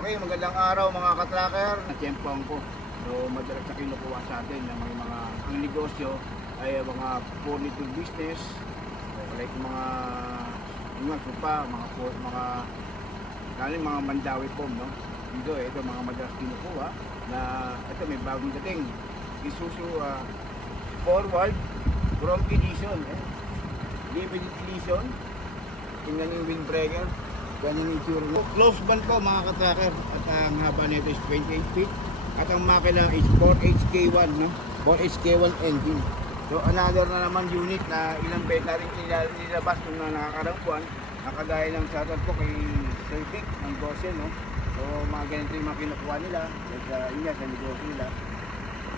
Okay, magandang araw mga ka-tracker. Natiyempohan ko. So, madalas na kinukuha sa atin ng mga ang negosyo ay mga furniture business. So, like mga sopa, mga mandawi po, no? Dito, ito mga madalas kinukuha na ito may bagong dating. Isuzu Forward Chrome Edition. Limited Edition. Tingnan yung windbreaker. Ganyan yung tsura mo. Close band po mga ka-tracker. At ang haba nito is 28 feet. At ang makina is 4HK1, no? 4HK1 engine. So another na naman unit na ilang beses na rin nilabas nung nakakarang buwan. Nakagaya ng shoutout po kay Sir Vic ng Goshen, no? So mga ganito yung mga kinukuha nila. Sa negosyo nila.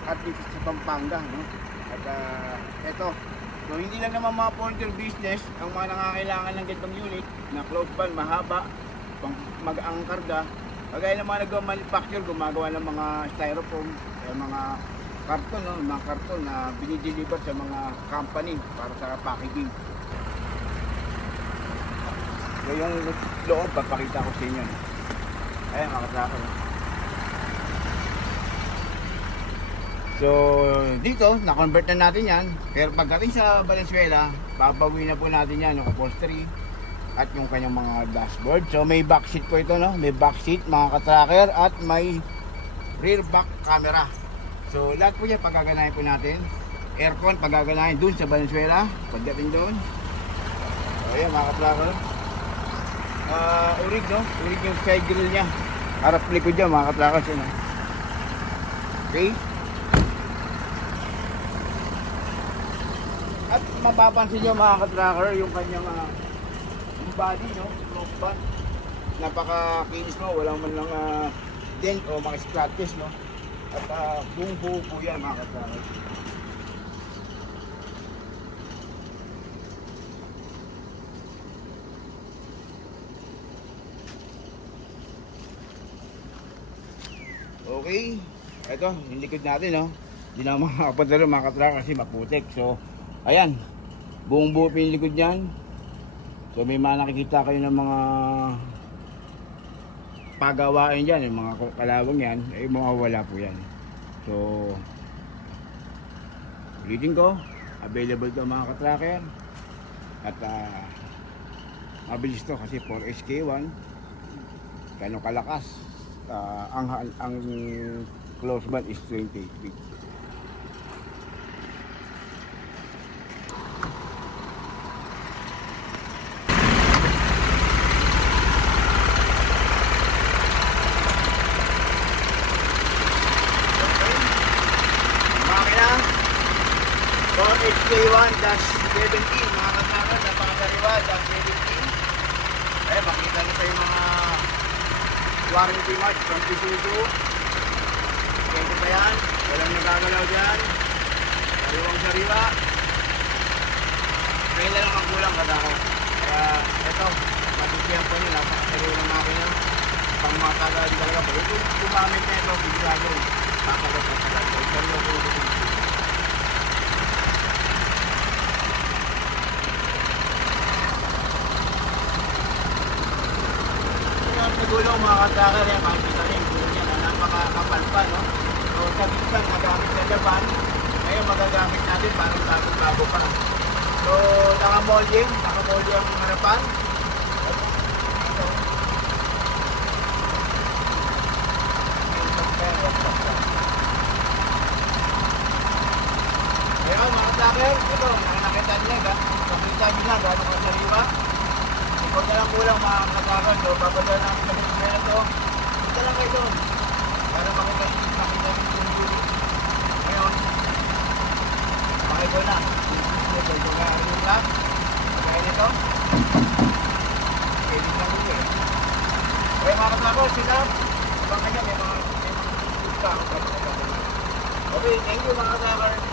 At dito sa Pampanga, no? At eto. So hindi lang naman mga furniture business ang mga nangangailangan ng ganitong unit na close band, mahaba, mag-ang karga. Kagaya ng mga nag-manufacture, gumagawa ng mga styrofoam, mga karton, no? Mga karton na binideliver sa mga company para sa packaging. So yung loob, papakita ko sa inyo. Ayan, makatrako. So dito, na-convert na natin yan. Pero pagdating sa Valenzuela, babawin na po natin yan yung upholstery at yung kanyang mga dashboard. So may back seat po ito, no? May back seat mga ka-tracker at may rear back camera. So lahat po yan pagaganahin po natin. Aircon pagaganahin dun sa Valenzuela pagdating doon. So ayan mga ka-tracker. Urig, no? Urig yung side grill nya. Harap likod dyan mga ka-tracker. No? Okay. At mapapansin nyo mga ka-tracker yung kanyang yung body, no? Close band. Napaka-kinis, no? Walang man lang dent o mga scratches, no? At buong buo po yan mga ka-tracker. Okay. Ito, yung likod natin, no? Hindi na makakapadalo mga ka-tracker kasi maputik. So, ayan, buong buo po yung likod niyan. So may mga nakikita kayo ng mga pagawain dyan, yung mga kalawang yan, ay mga wala po yan. So ulitin ko, available to mga ka-tracker. At mabilis to kasi 4SK1. Ganun kalakas. Ang close band is 28 feet. HK1-17 mga kasama, napakasariwa, -17. Eh, makita nyo sa yung mga warranty marks from Isuzu. Kaya pa yan, walang nagagalaw dyan. Sariwang sariwa. Kaya lang ang kulang katako. Kaya ito, matitiyan po nyo, napakasariwa ng makina. Pang mga kagaling talaga po. Ito, gumamit na ito, biglago. Makakalaw po talaga. Sariwa po ito. Gulong mga ka-tracker yan, makikita rin gulong yan na napakakapal pa, no? So sa minsan magamit na Japan, ngayon magagamit natin parang bago-bago pa. So naka-molding ang harapan. Ayan mga ka-tracker, ito nakakita niya, nakita niyo na gano'ng kasariwa. Huwag na lang kulang mga ka-tracker, so papadala namin sa Venezuela to. Punta lang kayo doon para makita yung unit. Ngayon, makiko na. Ito ka yung class. Pagkain nito. Pwede na muli. Okay mga ka-tracker, sila. Ibang kanya may mga ka. Okay, thank you mga ka-tracker.